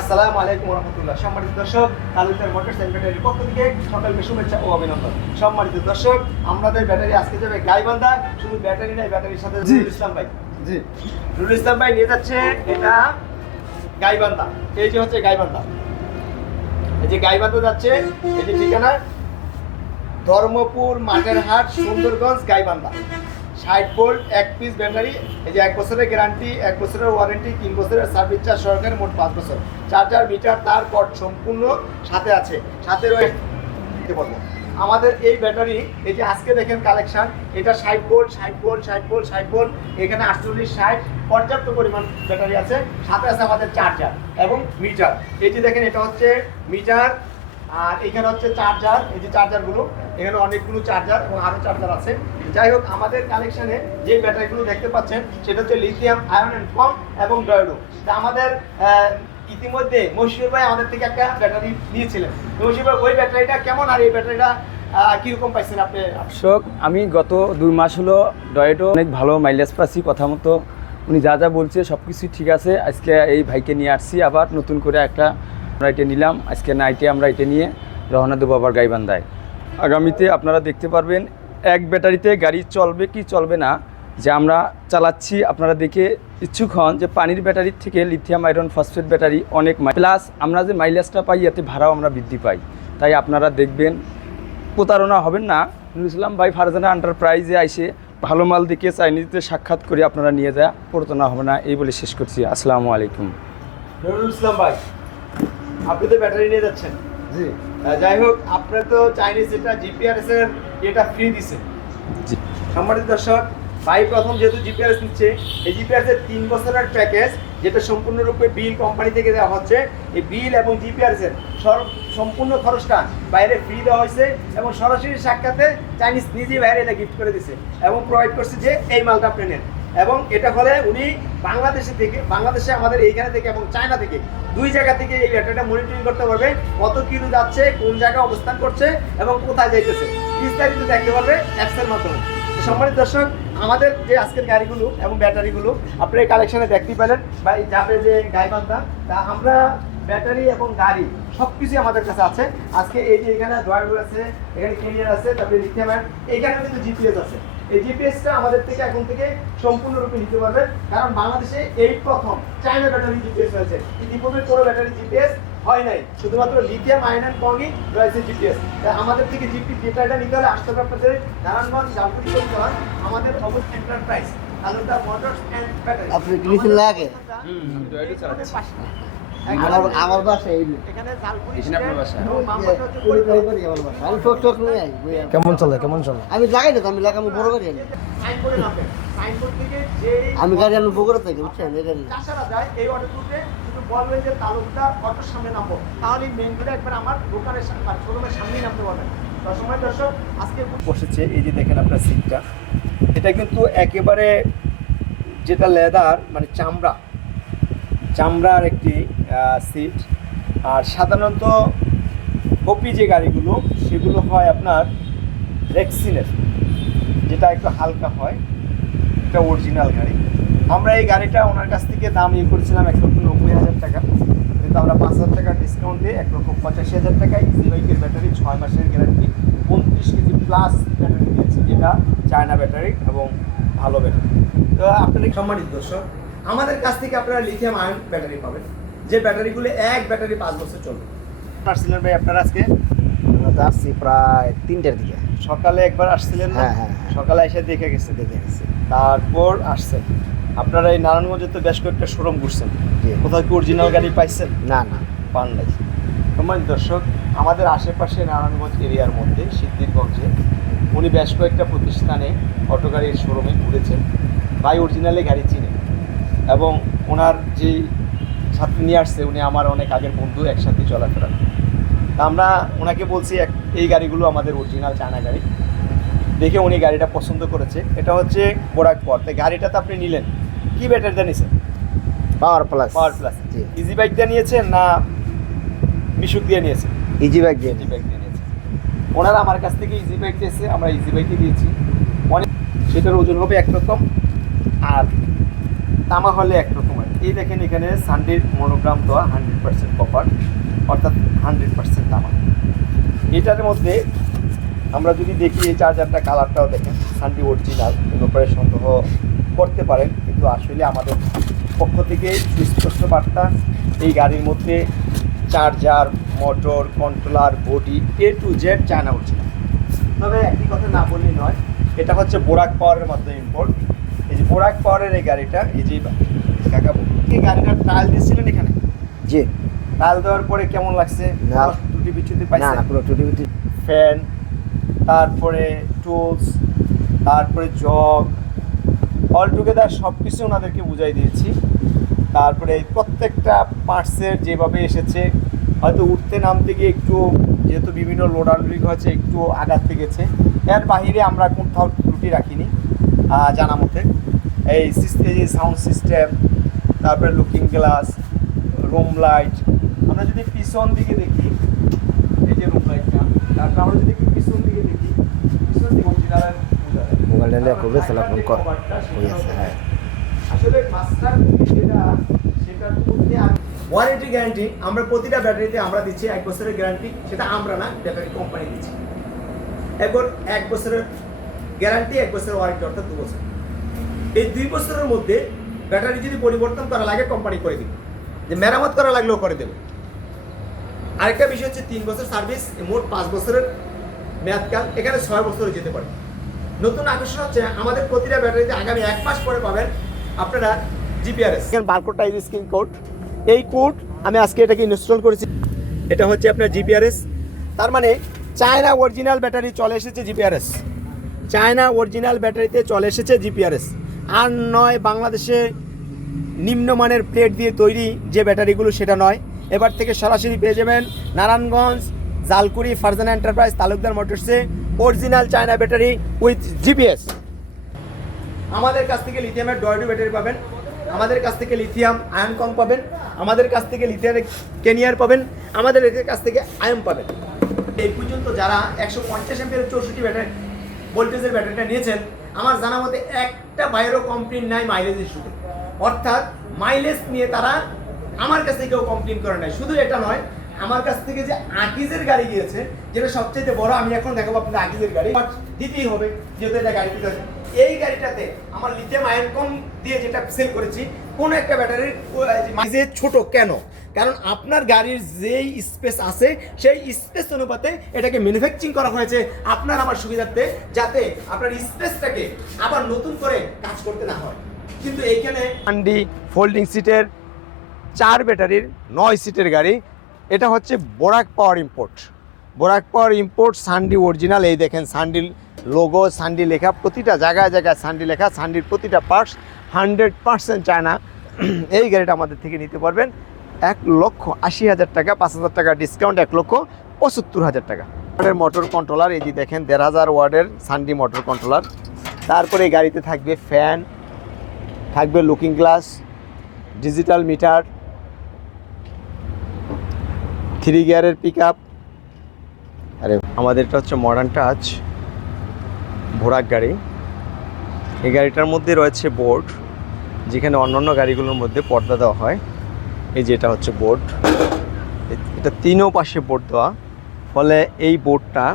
আসসালামু আলাইকুম রহমতুল্লাহ সম্মানিত দর্শক তালুকদার মোটর পক্ষ থেকে সকলকে শুভেচ্ছা ও অভিনন্দন। সম্মানিত দর্শক আমাদের ব্যাটারি আজকে যাবে গাইবান্ধা। শুধু ব্যাটারি নাই ব্যাটারির সাথে রুল ইসলাম ভাই। জি। রুল ইসলাম ভাই নিয়ে যাচ্ছে এটা গাইবান্ধা। এই যে হচ্ছে গাইবান্ধা। এই যে গাইবান্ধা যাচ্ছে এই যে ঠিকানা ধর্মপুর মাঠের হাট সুন্দরগঞ্জ গাইবান্ধা। ষাট ভোল্ট এক পিস ব্যাটারি এই যে এক বছরের গ্যারান্টি এক বছরের ওয়ারেন্টি তিন বছরের সার্ভিস চার্জ সরকারের মোট পাঁচ বছর। চার্জার, মিটার, তার কট সম্পূর্ণ সাথে আছে। সাথে রয়েছে পারব আমাদের এই ব্যাটারি, এই যে আজকে দেখেন কালেকশন, এটা ষাট ভোল্ট ষাট ভোল্ট ষাট ভোল্ট ষাট ভোল্ট, এখানে আটচল্লিশ, ষাট, পর্যাপ্ত পরিমাণ ব্যাটারি আছে। সাথে আছে আমাদের চার্জার এবং মিটার। এই যে দেখেন, এটা হচ্ছে মিটার, আর এখানে হচ্ছে চার্জার। এই যে চার্জারগুলো, এখানে অনেকগুলো চার্জার এবং আরও চার্জার আছে। যাই হোক, আমাদের কালেকশানে যে ব্যাটারিগুলো দেখতে পাচ্ছেন, সেটা হচ্ছে লিথিয়াম আয়ন অ্যান্ড ফর্ম এবং ডয়ডো আমাদের ইতিমধ্যে মশিউর ভাই আমাদের থেকে একটা ব্যাটারি নিয়েছিলেন। মশিউর ভাই, ওই ব্যাটারিটা কেমন আর এই ব্যাটারিটা দর্শক, আমি গত দুই মাস হলো ডয়েটো অনেক ভালো মাইলেজ পাচ্ছি, কথা মতো। উনি যা যা বলছে সব কিছুই ঠিক আছে। আজকে এই ভাইকে নিয়ে আসছি, আবার নতুন করে একটা আমরা এটা নিলাম। আজকে নাইটে আমরা এটা নিয়ে রহনা দেবো আবার গাইবান্ধায়। আগামীতে আপনারা দেখতে পারবেন, এক ব্যাটারিতে গাড়ি চলবে কি চলবে না। যে আমরা চালাচ্ছি আপনারা দেখে ইচ্ছুক হন যে পানির ব্যাটারির থেকে লিথিয়াম আয়রন ফসফেট ব্যাটারি অনেক প্লাস আমরা যে মাইলেজটা পাই এতে ভাড়াও আমরা বৃদ্ধি পাই। তাই আপনারা দেখবেন প্রতারণা হবেন না। নুরুল ইসলাম ভাই ফারজানা এন্টারপ্রাইজে আইসে ভালো মাল দিকে চাইনিজদের সাক্ষাৎ করে আপনারা নিয়ে যা প্রতারণা হবে না। এই বলে শেষ করছি। আসসালামু আলাইকুম। নুরুল ইসলাম ভাই আপনি তো ব্যাটারি নিয়ে যাচ্ছেন। জি। যাই হোক আপনার তো চাইনিজ যেটা জিপিআরএস এর এটা ফ্রি দিছে। জি। সম্মানিত দর্শক ভাই, প্রথম যেহেতু জিপিআরএস নিচ্ছে, এই জিপিআরএস এর তিন বছরের প্যাকেজ যেটা সম্পূর্ণরূপে বিল কোম্পানি থেকে দেওয়া হচ্ছে, এই বিল এবং জিপিআরএস এর সম্পূর্ণ খরচটা বাইরে ফ্রি দেওয়া হয়েছে এবং সরাসরি সাক্ষাতে চাইনিজ নিজেই বাইরে এটা গিফট করে দিছে এবং প্রোভাইড করছে যে এই মালটা আপনি নেন। এবং এটা হলে উনি বাংলাদেশে থেকে, বাংলাদেশে আমাদের এইখানে থেকে এবং চায়না থেকে দুই জায়গা থেকে এই ব্যাটারিটা মনিটরিং করতে পারবে, কত কিলো যাচ্ছে, কোন জায়গায় অবস্থান করছে এবং কোথায় যাইতেছে। বিস্তারিত দেখতে পারবে অ্যাপসের মাধ্যমে। সম্মানিত দর্শক, আমাদের যে আজকের গাড়িগুলো এবং ব্যাটারিগুলো, আপনার এই কালেকশনে দেখতেই পেলেন, বা এই যাবে যে গাইবান্ধা তা আমরা ব্যাটারি এবং গাড়ি সব কিছুই আমাদের কাছে আছে। আজকে এই যে এখানে ড্রয়ারগুলো আছে, এখানে ক্যারিয়ার আছে, তারপরে লিথিয়াম এইখানে কিন্তু জিপিএস আছে। এই জিপিএসটা আমাদের থেকে এখন থেকে সম্পূর্ণরূপে নিতে পারবে কারণ বাংলাদেশে এই প্রথম চায়না ব্যাটারি জিপিএস হয়েছে। ইতিপূর্বে কোনো ব্যাটারি জিপিএস হয় নাই। শুধুমাত্র লিথিয়াম আয়ন অ্যান্ড কংই রয়েছে জিপিএস আমাদের থেকে জিপি ডেটাটা নিতে হলে আসতে হবে আপনাদের নারায়ণগঞ্জ জামপুরি চৌচলা আমাদের অবস্থা enterprise Talukdar motors and battery আপনি কি লিখেন লাগে? আমার আমার বাসা এই। করি। কেমন চলে কেমন চলে? আমি জাগাই না তো, আমি লেখা বড় করি আনি। আমি গাড়ি আনি বগুড়া থেকে বুঝছেন। এই বলবেন যে অটোর সামনে নামবো। তাহলে মেন রোডে একবার আমার দোকানের শোরুমের সামনেই নামতে পারবেন সময় দর্শক আজকে বসেছে এই যে দেখেন আপনার সিটটা। এটা কিন্তু একেবারে যেটা লেদার মানে চামড়া চামড়ার একটি সিট আর সাধারণত কপি যে গাড়িগুলো, সেগুলো হয় আপনার রেক্সিনের যেটা একটু হালকা হয় এটা অরিজিনাল গাড়ি। আমরা এই গাড়িটা ওনার কাছ থেকে দাম ইয়ে করেছিলাম এক লক্ষ নব্বই হাজার টাকা। কিন্তু আমরা পাঁচ হাজার টাকা ডিসকাউন্ট দিয়ে এক লক্ষ পঁচাশি হাজার টাকা ইজি বাইকের ব্যাটারি ছয় মাসের গ্যারান্টি উনত্রিশ কেজি প্লাস ব্যাটারি দিয়েছি, যেটা চায়না ব্যাটারি এবং ভালো ব্যাটারি তো আপনাদের সম্মানিত দর্শক আমাদের কাছ থেকে আপনারা লিথিয়াম আয়ন ব্যাটারি পাবেন। যে ব্যাটারিগুলো এক ব্যাটারি পাঁচ বছর চলবে। পার্সেন্ট ভাই আপনারা আজকে? আসছি প্রায় তিনটার দিকে। সকালে একবার আসছিলেন হ্যাঁ, হ্যাঁ, হ্যাঁ। সকালে এসে দেখে গেছে দেখে গেছি। তারপর আসছেন। আপনারা এই নারায়ণগঞ্জে তো বেশ কয়েকটা শোরুম ঘুরছেন। জি। কোথাও কি অরিজিনাল গাড়ি পাইছেন? না না। পান নাই। তোমার দর্শক আমাদের আশেপাশে নারায়ণগঞ্জ এরিয়ার মধ্যে সিদ্ধিরগঞ্জে উনি বেশ কয়েকটা প্রতিষ্ঠানে অটো গাড়ির শোরুমে ঘুরেছেন। ভাই অরিজিনালে গাড়ি চিনে এবং ওনার যে ছাত্রী নিয়ে আসছে উনি আমার অনেক আগের বন্ধু একসাথে চলাফেরা তা আমরা ওনাকে বলছি এক এই গাড়িগুলো আমাদের অরিজিনাল চায়না গাড়ি। দেখে উনি গাড়িটা পছন্দ করেছে। এটা হচ্ছে বোরাক পর তাই গাড়িটা তো আপনি নিলেন। কি ব্যাটারিটা নিয়েছেন পাওয়ার প্লাস পাওয়ার প্লাস জি। ইজি বাইক দিয়ে নিয়েছেন না মিশুক দিয়ে নিয়েছেন? ইজি বাইক দিয়ে ইজি বাইক দিয়ে নিয়েছেন। ওনারা আমার কাছ থেকে ইজি বাইক দিয়েছে আমরা ইজি বাইকই দিয়েছি। অনেক সেটার ওজন হবে একরকম আর তামা হলে একরকম আর এই দেখেন এখানে সানডের মনোগ্রাম দেওয়া হান্ড্রেড পার্সেন্ট কপার অর্থাৎ হান্ড্রেড পার্সেন্ট তামা। এটার মধ্যে আমরা যদি দেখি এই চার্জারটা কালারটাও দেখেন, সানডি অরিজিনাল এ ব্যাপারে সন্দেহ করতে পারেন, কিন্তু আসলে আমাদের পক্ষ থেকে সুস্পষ্ট বার্তা, এই গাড়ির মধ্যে charger motor controller body A to Z China original তবে একই কথা না বললেই নয়, এটা হচ্ছে বোরাক পাওয়ারের মাধ্যমে ইম্পোর্ট বোরাক পাওয়ারের এই গাড়িটা এই যে কাকা এই গাড়িটা ট্রায়াল দিয়েছিলেন এখানে? জি। ট্রায়াল দেওয়ার পরে কেমন লাগছে? না। বিচ্যুতি না পাইছে না কোনো টুটি ফুটি ফ্যান তারপরে টুলস তারপরে জগ অল টুগেদার সব কিছু ওনাদেরকে বুঝাই দিয়েছি। তারপরে প্রত্যেকটা পার্টসের যেভাবে এসেছে হয়তো উঠতে নামতে গিয়ে একটু যেহেতু বিভিন্ন লোডার লিক হয়েছে একটু আঘাতে গেছে এর বাহিরে আমরা কোথাও ত্রুটি রাখিনি জানা মতে এই এই সাউন্ড সিস্টেম তারপরে লুকিং গ্লাস রুম লাইট আমরা যদি পিছন দিকে দেখি এই যে রুম লাইটটা তারপর আমরা যদি একটু পিছন দিকে দেখি পিছন দিকে মোবাইলটা নিয়ে খুবই সেলাফোন কর। হয়ে আছে হ্যাঁ। আসলে মাস্টার যেটা সেটার মধ্যে ওয়ারেন্টি গ্যারান্টি আমরা প্রতিটা ব্যাটারিতে আমরা দিচ্ছি এক বছরের গ্যারান্টি সেটা আমরা না ব্যাটারি কোম্পানি দিচ্ছে। এরপর এক বছরের গ্যারান্টি এক বছরের ওয়ারেন্টি অর্থাৎ দু বছর। এই দুই বছরের মধ্যে ব্যাটারি যদি পরিবর্তন করা লাগে কোম্পানি করে দিবে। যে মেরামত করা লাগলেও করে দেবে। আরেকটা বিষয় হচ্ছে, তিন বছর সার্ভিস মোট পাঁচ বছরের মেয়াদকাল এখানে ছয় বছরে যেতে পারে। নতুন আকর্ষণ হচ্ছে, আমাদের প্রতিটা ব্যাটারিতে আগামী এক মাস পরে পাবেন আপনারা জিপিআরএস বারকোডটা এই স্ক্রিন কোড এই কোড আমি আজকে এটাকে ইনস্টল করেছি। এটা হচ্ছে আপনার জিপিআরএস তার মানে চায়না অরিজিনাল ব্যাটারি চলে এসেছে জিপিআরএস চায়না অরিজিনাল ব্যাটারিতে চলে এসেছে জিপিআরএস আর নয়, বাংলাদেশে নিম্নমানের প্লেট দিয়ে তৈরি যে ব্যাটারিগুলো, সেটা নয়। এবার থেকে সরাসরি পেয়ে যাবেন Narayanganj, Jalkuri, Farzana enterprise, Talukdar মোটরসে original China battery with GPS. আমাদের কাছ থেকে লিথিয়ামের ডয়ডু ব্যাটারি পাবেন, আমাদের কাছ থেকে লিথিয়াম আয়ন কম পাবেন, আমাদের কাছ থেকে লিথিয়ামের কেনিয়ার পাবেন, আমাদের কাছ থেকে আয়ন পাবেন। এই পর্যন্ত যারা একশো পঞ্চাশ এমপিয়ার চৌষট্টি ব্যাটারি, ভোল্টেজের ব্যাটারিটা নিয়েছেন আমার জানা মতে একটা বাইরেও কমপ্লেন নাই মাইলেজ ইস্যুতে অর্থাৎ মাইলেজ নিয়ে তারা আমার কাছে কেউ কমপ্লেন করে নাই। শুধু এটা নয়, আমার কাছ থেকে যে আকিজের গাড়ি গিয়েছে, যেটা সবচেয়ে বড়, আমি এখন দেখাবো আপনাদের আকিজের গাড়ি। বাট দিতেই হবে, যেহেতু এটা গাড়ি। এই গাড়িটাতে আমার লিথিয়াম আয়ন কম দিয়ে যেটা সেল করেছি, কোন একটা ব্যাটারির মাইজে ছোট কেন? কারণ আপনার গাড়ির যেই স্পেস আছে, সেই স্পেস অনুপাতে এটাকে ম্যানুফ্যাকচারিং করা হয়েছে আপনার আমার সুবিধার্থে, যাতে আপনার স্পেসটাকে আবার নতুন করে কাজ করতে না হয়। কিন্তু এইখানে আন্ডি ফোল্ডিং সিটের চার ব্যাটারির নয় সিটের গাড়ি। এটা হচ্ছে বোরাক পাওয়ার ইম্পোর্ট বোরাক পাওয়ার ইম্পোর্ট সানডি অরিজিনাল এই দেখেন সানডির লোগো, সানডি লেখা, প্রতিটা জায়গায় জায়গায় সানডি লেখা, সানডির প্রতিটা পার্টস হান্ড্রেড পার্সেন্ট চায়না। এই গাড়িটা আমাদের থেকে নিতে পারবেন এক লক্ষ আশি হাজার টাকা, পাঁচ হাজার টাকা ডিসকাউন্ট এক লক্ষ পঁচাত্তর হাজার টাকা। ওয়ার্ডের মোটর কন্ট্রোলার এই যে দেখেন, দেড় হাজার ওয়ার্ডের সানডি মোটর কন্ট্রোলার তারপরে এই গাড়িতে থাকবে ফ্যান থাকবে looking glass digital meter three গিয়ারের পিক আপ আরে, আমাদেরটা হচ্ছে মডার্ন টাচ ভোরাক গাড়ি। এই গাড়িটার মধ্যে রয়েছে বোর্ড, যেখানে অন্যান্য গাড়িগুলোর মধ্যে পর্দা দেওয়া হয়। এই যে এটা হচ্ছে বোর্ড। এটা তিনও পাশে বোর্ড দেওয়া। ফলে এই বোর্ডটা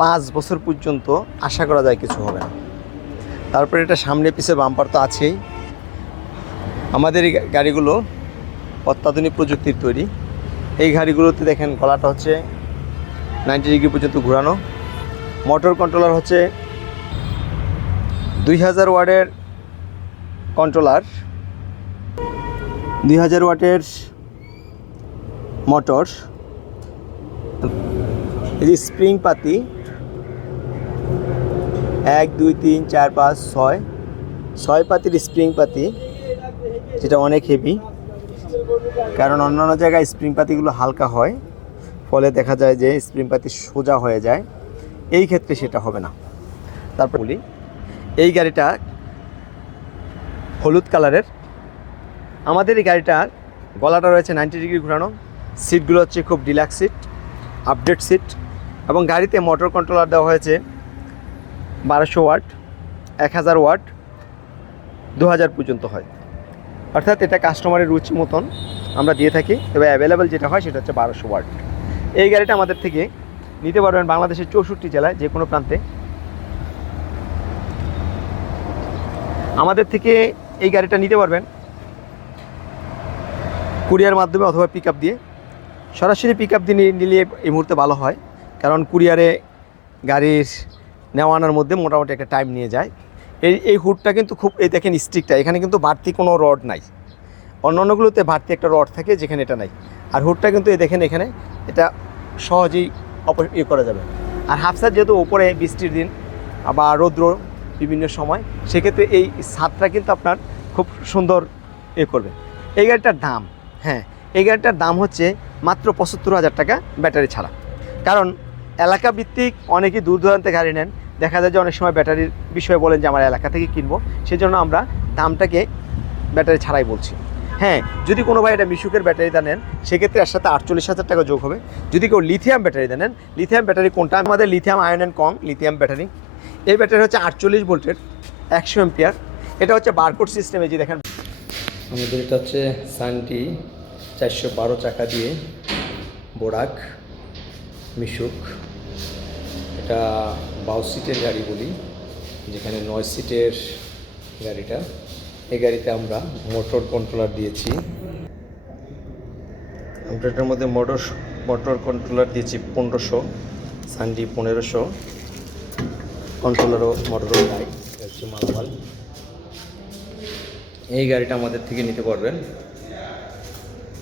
পাঁচ বছর পর্যন্ত আশা করা যায় কিছু হবে না। তারপরে এটা সামনে পিছে বাম্পার তো আছেই। আমাদের এই গাড়িগুলো অত্যাধুনিক প্রযুক্তির তৈরি। এই গাড়িগুলোতে দেখেন গলাটা হচ্ছে নাইনটি ডিগ্রি পর্যন্ত ঘোরানো। মোটর কন্ট্রোলার হচ্ছে দুই হাজার ওয়ার্ডের কন্ট্রোলার দুই হাজার ওয়াটের মোটর এই যে স্প্রিং পাতি, এক, দুই, তিন, চার, পাঁচ, ছয় ছয় পাতির স্প্রিং পাতি, যেটা অনেক হেভি কারণ অন্যান্য জায়গায় স্প্রিং পাতিগুলো হালকা হয়, ফলে দেখা যায় যে স্প্রিং পাতি সোজা হয়ে যায়, এই ক্ষেত্রে সেটা হবে না। তারপর বলি এই গাড়িটা হলুদ কালারের। আমাদের এই গাড়িটার গলাটা রয়েছে নাইনটি ডিগ্রি ঘোরানো। সিটগুলো হচ্ছে খুব ডিলাক্স সিট আপডেট সিট এবং গাড়িতে মোটর কন্ট্রোলার দেওয়া হয়েছে বারোশো ওয়াট, এক হাজার ওয়াট দু হাজার পর্যন্ত হয়। অর্থাৎ এটা কাস্টমারের রুচি মতন আমরা দিয়ে থাকি। তবে অ্যাভেলেবেল যেটা হয় সেটা হচ্ছে বারোশো ওয়াট। এই গাড়িটা আমাদের থেকে নিতে পারবেন বাংলাদেশের চৌষট্টি জেলায় যে কোনো প্রান্তে। আমাদের থেকে এই গাড়িটা নিতে পারবেন। কুরিয়ার মাধ্যমে অথবা পিক দিয়ে। সরাসরি পিক আপ দিয়ে নিলে এই মুহূর্তে ভালো হয়। কারণ কুরিয়ারে গাড়ির নেওয়ানোর মধ্যে মোটামুটি একটা টাইম নিয়ে যায়। এই এই হুডটা কিন্তু খুব, এই দেখেন স্টিকটা এখানে কিন্তু বাড়তি কোনো রড নাই। অন্য অন্যগুলোতে বাড়তি একটা রড থাকে যেখানে এটা নাই। আর হুডটা কিন্তু এই দেখেন এখানে, এটা সহজেই অপ ইয়ে করা যাবে। আর হাফসার যেহেতু ওপরে বৃষ্টির দিন বা রৌদ্র বিভিন্ন সময়, সেক্ষেত্রে এই ছাদটা কিন্তু আপনার খুব সুন্দর এ করবে। এই গাড়িটার দাম হ্যাঁ এই গাড়িটার দাম হচ্ছে মাত্র পঁচাত্তর হাজার টাকা ব্যাটারি ছাড়া। কারণ এলাকা ভিত্তিক অনেকেই দূর দূরান্তে গাড়ি নেন, দেখা যায় যে অনেক সময় ব্যাটারির বিষয়ে বলেন যে, আমার এলাকা থেকে কিনবো। সেজন্য আমরা দামটাকে ব্যাটারি ছাড়াই বলছি। হ্যাঁ যদি কোনো ভাই এটা মিশুকের ব্যাটারিটা নেন, সেক্ষেত্রে এর সাথে আটচল্লিশ হাজার টাকা যোগ হবে। যদি কেউ লিথিয়াম ব্যাটারিটা নেন, লিথিয়াম ব্যাটারি কোনটা? আমাদের লিথিয়াম আয়ন অ্যান্ড কম, লিথিয়াম ব্যাটারি। এই ব্যাটারি হচ্ছে আটচল্লিশ ভোল্টের একশো এম্পিয়ার। এটা হচ্ছে বারকোড সিস্টেমে যে দেখেন। আমাদের এটা হচ্ছে সানটি চারশো বারো চাকা দিয়ে বোরাক মিশুক এটা বাউ সিটের গাড়ি বলি, যেখানে নয় সিটের গাড়িটা। এই গাড়িতে আমরা মোটর কন্ট্রোলার দিয়েছি। আমরা এটার মধ্যে মোটর মোটর কন্ট্রোলার দিয়েছি পনেরোশো সানডি পনেরোশো। কন্ট্রোলারও মোটরও নাই। হচ্ছে মালামাল। এই গাড়িটা আমাদের থেকে নিতে পারবেন।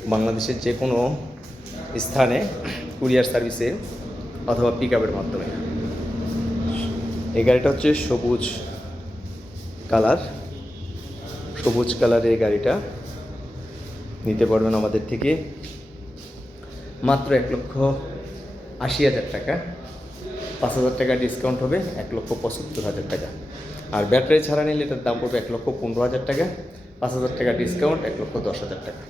বাংলাদেশের যে কোনো স্থানে কুরিয়ার সার্ভিসে অথবা পিক আপের মাধ্যমে। এই গাড়িটা হচ্ছে সবুজ কালার। সবুজ কালারের এই গাড়িটা নিতে পারবেন আমাদের থেকে। মাত্র এক লক্ষ আশি হাজার টাকা। পাঁচ হাজার টাকা ডিসকাউন্ট হবে, এক লক্ষ পঁচাত্তর হাজার টাকা। আর ব্যাটারি ছাড়া নিলে এটার দাম পড়বে এক লক্ষ পনেরো হাজার টাকা, পাঁচ হাজার টাকা ডিসকাউন্ট এক লক্ষ দশ হাজার টাকা।